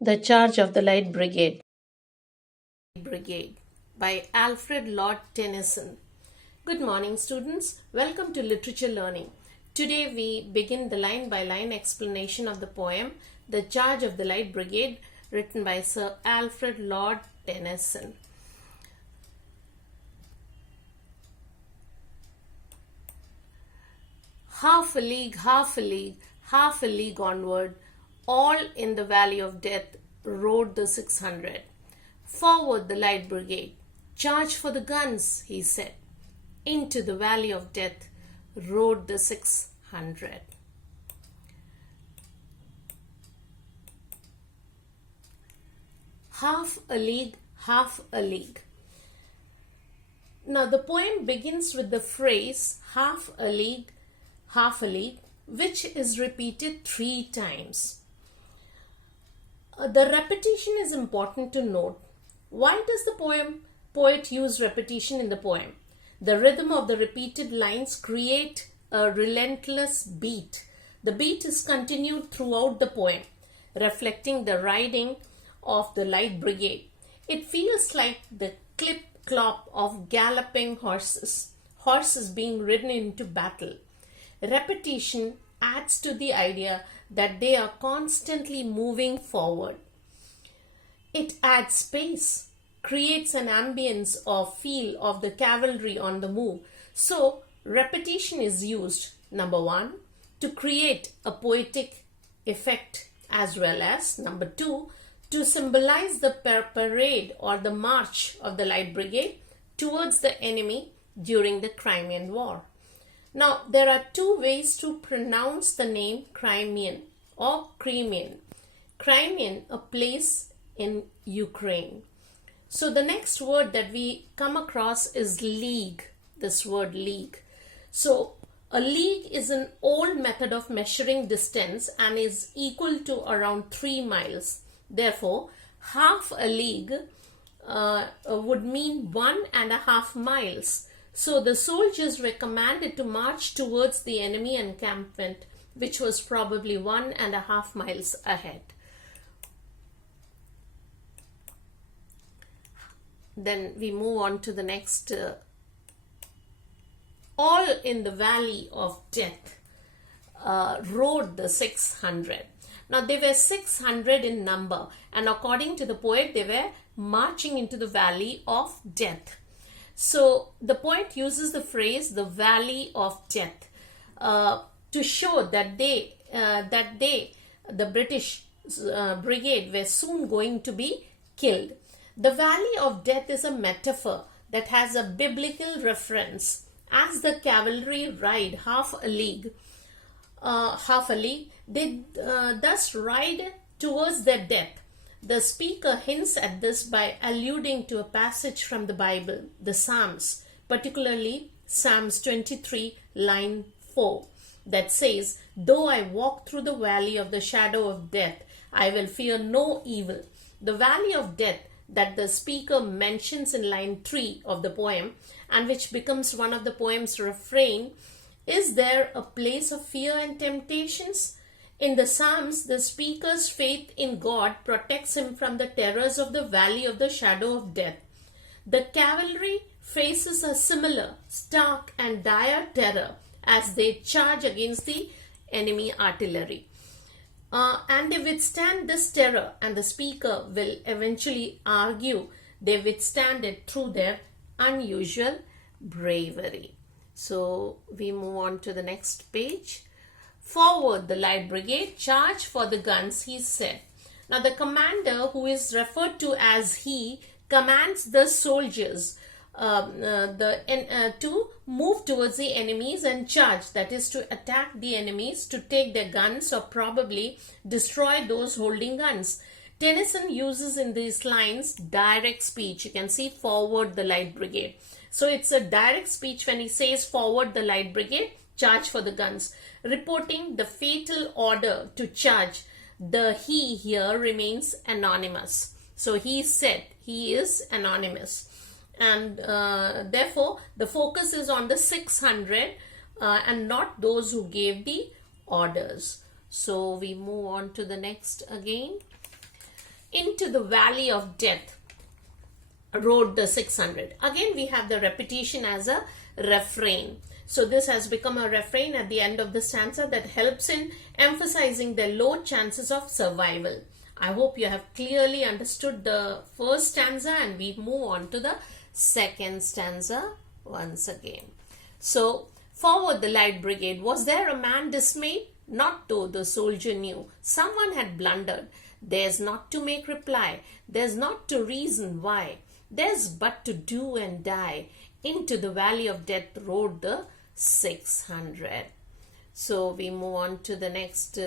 The Charge of the Light Brigade. Brigade by Alfred Lord Tennyson. Good morning, students. Welcome to Literature Learning. Today we begin the line by line explanation of the poem The Charge of the Light Brigade, written by Sir Alfred Lord Tennyson. Half a league, half a league, half a league onward, all in the valley of death rode the 600. Forward the Light Brigade, charge for the guns, he said. Into the valley of death rode the 600. Half a league, half a league. Now the poem begins with the phrase half a league, which is repeated 3 times. The repetition is important to note. Why does the poet use repetition in the poem? The rhythm of the repeated lines create a relentless beat. The beat is continued throughout the poem, reflecting the riding of the Light Brigade. It feels like the clip-clop of galloping horses being ridden into battle. Repetition adds to the idea that they are constantly moving forward. It adds space, creates an ambience or feel of the cavalry on the move. So, repetition is used, number 1, to create a poetic effect, as well as, number 2, to symbolize the parade or the march of the Light Brigade towards the enemy during the Crimean War. Now, there are 2 ways to pronounce the name Crimean or Crimean. Crimean, a place in Ukraine. So the next word that we come across is league, this word league. So a league is an old method of measuring distance and is equal to around 3 miles. Therefore, half a league would mean 1.5 miles. So the soldiers were commanded to march towards the enemy encampment, which was probably 1.5 miles ahead. Then we move on to the next. All in the valley of death rode the 600. Now they were 600 in number, and according to the poet, they were marching into the valley of death. So the poet uses the phrase the valley of death to show that the British brigade, were soon going to be killed. The valley of death is a metaphor that has a biblical reference. As the cavalry ride half a league, they thus ride towards their death. The speaker hints at this by alluding to a passage from the Bible, the Psalms, particularly Psalms 23, line 4, that says, "Though I walk through the valley of the shadow of death, I will fear no evil." The valley of death that the speaker mentions in line 3 of the poem, and which becomes one of the poem's refrain, is there a place of fear and temptations? In the Psalms, the speaker's faith in God protects him from the terrors of the valley of the shadow of death. The cavalry faces a similar stark and dire terror as they charge against the enemy artillery. And they withstand this terror, and the speaker will eventually argue they withstand it through their unusual bravery. So we move on to the next page. Forward the Light Brigade, charge for the guns, he said. Now the commander, who is referred to as he, commands the soldiers to move towards the enemies and charge, that is to attack the enemies, to take their guns or probably destroy those holding guns. Tennyson uses in these lines direct speech. You can see forward the Light Brigade. So it's a direct speech when he says forward the Light Brigade, charge for the guns, reporting the fatal order to charge. The he here remains anonymous. So he said, he is anonymous. And therefore, the focus is on the 600 and not those who gave the orders. So we move on to the next again. into the valley of death rode the 600. Again, we have the repetition as a refrain. So this has become a refrain at the end of the stanza that helps in emphasizing the low chances of survival. I hope you have clearly understood the first stanza, and we move on to the second stanza once again. So, forward the light brigade. Was there a man dismayed? Not though the soldier knew. Someone had blundered. There's not to make reply. There's not to reason why. There's but to do and die. Into the valley of death rode the 600. So we move on to the next.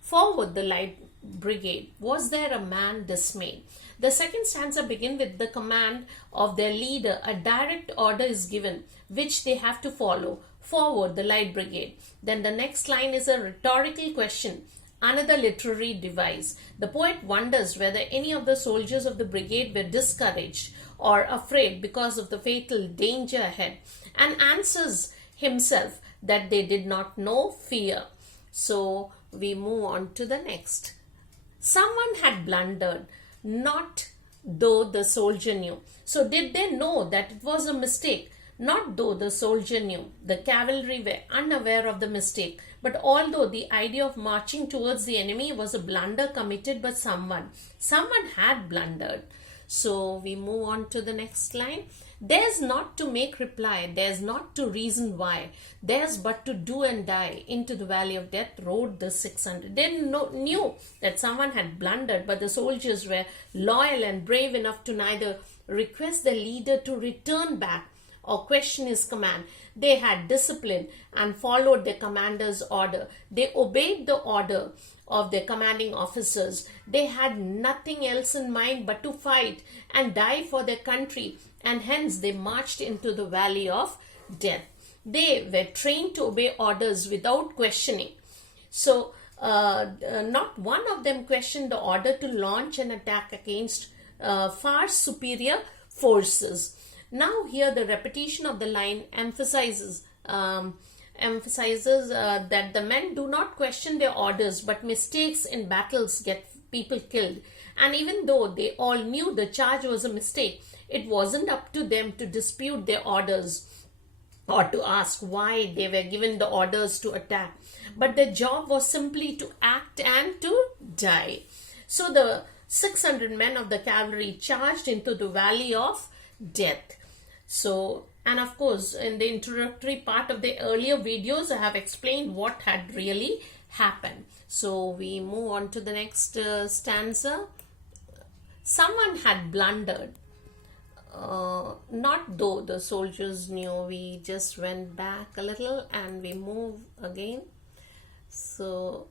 Forward the light brigade. Was there a man dismayed? The second stanza begins with the command of their leader. A direct order is given, which they have to follow. Forward the light brigade. Then the next line is a rhetorical question, another literary device. The poet wonders whether any of the soldiers of the brigade were discouraged or afraid because of the fatal danger ahead, and answers himself that they did not know fear. So we move on to the next. Someone had blundered, not though the soldier knew. So did they know that it was a mistake? Not though the soldier knew. The cavalry were unaware of the mistake. But although the idea of marching towards the enemy was a blunder committed by someone had blundered. So we move on to the next line. There's not to make reply, there's not to reason why, there's but to do and die. Into the valley of death rode the 600. They knew that someone had blundered, but the soldiers were loyal and brave enough to neither request the leader to return back or question his command. They had discipline and followed their commander's order. They obeyed the order of their commanding officers. They had nothing else in mind but to fight and die for their country, and hence they marched into the valley of death. They were trained to obey orders without questioning. So not one of them questioned the order to launch an attack against far superior forces. Now here the repetition of the line emphasizes that the men do not question their orders, but mistakes in battles get people killed. And even though they all knew the charge was a mistake, it wasn't up to them to dispute their orders or to ask why they were given the orders to attack. But their job was simply to act and to die. So the 600 men of the cavalry charged into the valley of death. So, and of course, in the introductory part of the earlier videos, I have explained what had really happened. So, we move on to the next stanza. Someone had blundered, not though the soldiers knew. We just went back a little and we move again. So,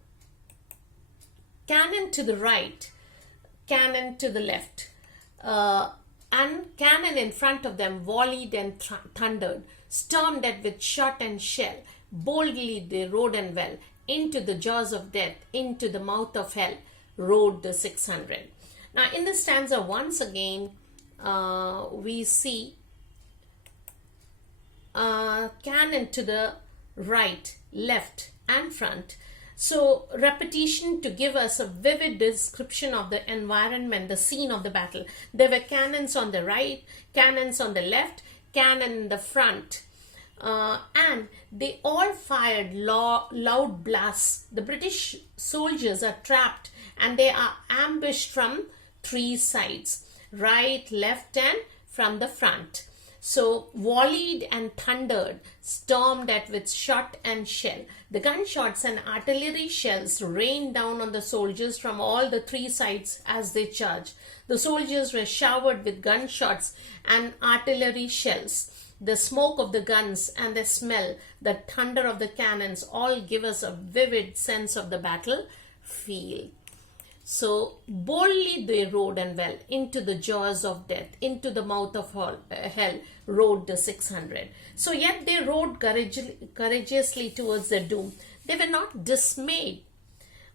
cannon to the right, cannon to the left. And cannon in front of them volleyed and thundered, stormed at with shot and shell. Boldly they rode and well, into the jaws of death, into the mouth of hell, rode the 600. Now in this stanza, once again, we see cannon to the right, left and front. So repetition to give us a vivid description of the environment, the scene of the battle. There were cannons on the right, cannons on the left, cannon in the front. And they all fired loud blasts. The British soldiers are trapped and they are ambushed from three sides, right, left and from the front. So volleyed and thundered, stormed at with shot and shell. The gunshots and artillery shells rained down on the soldiers from all the three sides as they charged. The soldiers were showered with gunshots and artillery shells. The smoke of the guns and the smell, the thunder of the cannons all give us a vivid sense of the battlefield. So boldly they rode and well, into the jaws of death, into the mouth of hell rode the 600. So yet they rode courageously towards their doom. They were not dismayed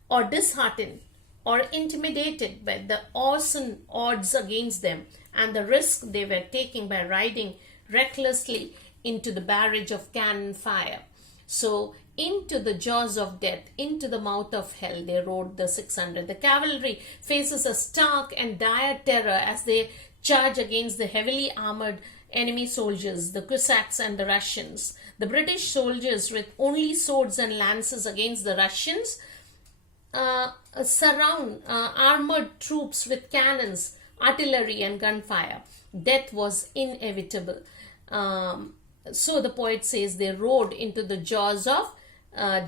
or disheartened or intimidated by the awesome odds against them and the risk they were taking by riding recklessly into the barrage of cannon fire. So into the jaws of death, into the mouth of hell, they rode the 600. The cavalry faces a stark and dire terror as they charge against the heavily armored enemy soldiers, the Cossacks and the Russians. The British soldiers, with only swords and lances against the Russians, surround armored troops with cannons, artillery, and gunfire. Death was inevitable. So the poet says they rode into the jaws of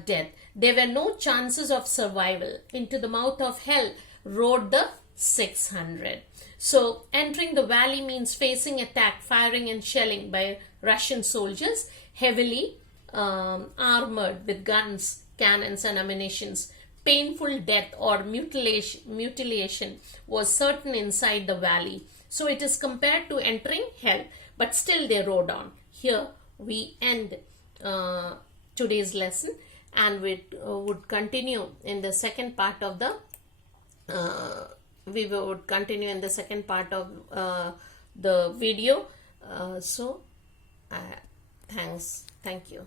death. There were no chances of survival. Into the mouth of hell rode the 600. So entering the valley means facing attack, firing and shelling by Russian soldiers, heavily armored with guns, cannons and ammunitions. Painful death or mutilation was certain inside the valley. So it is compared to entering hell, but still they rode on. Here we end today's lesson, and we would continue in the second part of the the video. Thank you.